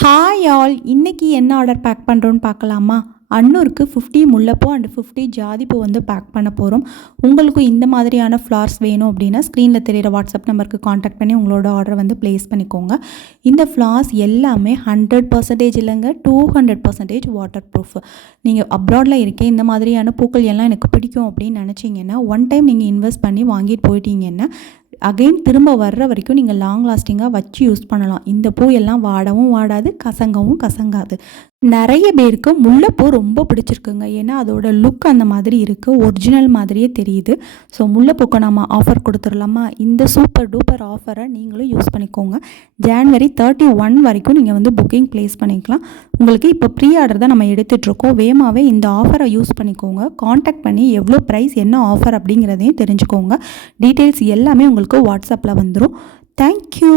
Hi all, இன்னைக்கு என்ன order back பண்ணுறோன்னு பார்க்கலாமா? அன்னூருக்கு 50 முல்லைப்பூ அண்ட் 50 ஜாதிப்பூ வந்து பேக் பண்ண போகிறோம். உங்களுக்கும் இந்த மாதிரியான ஃப்ளார்ஸ் வேணும் அப்படின்னா ஸ்க்ரீனில் தெரியிற வாட்ஸ்அப் நம்பருக்கு காண்டாக்ட் பண்ணி உங்களோட ஆர்டர் வந்து ப்ளேஸ் பண்ணிக்கோங்க. இந்த ஃப்ளார்ஸ் எல்லாமே 100% இல்லைங்க, 200% வாட்டர் ப்ரூஃப். நீங்கள் அப்ராடில் இருக்கேன், இந்த மாதிரியான பூக்கள் எல்லாம் எனக்கு பிடிக்கும் அப்படின்னு நினச்சிங்கன்னா ஒன் டைம் நீங்கள் இன்வெஸ்ட் பண்ணி வாங்கிட்டு போயிட்டீங்கன்னா அகைன் திரும்ப வர்ற வரைக்கும் நீங்கள் லாங் லாஸ்டிங்காக வச்சு யூஸ் பண்ணலாம். இந்த பூ எல்லாம் வாடவும் வாடாது, கசங்கவும் கசங்காது. நிறைய பேருக்கு முல்லைப்பூ ரொம்ப பிடிச்சிருக்குங்க. ஏன்னா அதோட லுக் அந்த மாதிரி இருக்குது, ஒரிஜினல் மாதிரியே தெரியுது. ஸோ முல்லைப்பூக்கு நம்ம ஆஃபர் கொடுத்துடலாமா? இந்த சூப்பர் டூப்பர் ஆஃபரை நீங்களும் யூஸ் பண்ணிக்கோங்க. ஜான்வரி 31 வரைக்கும் நீங்கள் வந்து புக்கிங் ப்ளேஸ் பண்ணிக்கலாம். உங்களுக்கு இப்போ ப்ரீ ஆர்டர் தான் நம்ம எடுத்துகிட்ருக்கோம். வேகமாகவே இந்த ஆஃபரை யூஸ் பண்ணிக்கோங்க. காண்டாக்ட் பண்ணி எவ்வளோ ப்ரைஸ், என்ன ஆஃபர் அப்படிங்கிறதையும் தெரிஞ்சுக்கோங்க. டீட்டெயில்ஸ் எல்லாமே உங்களுக்கு வாட்ஸ்அப்பில் வந்துடும். தேங்க்யூ.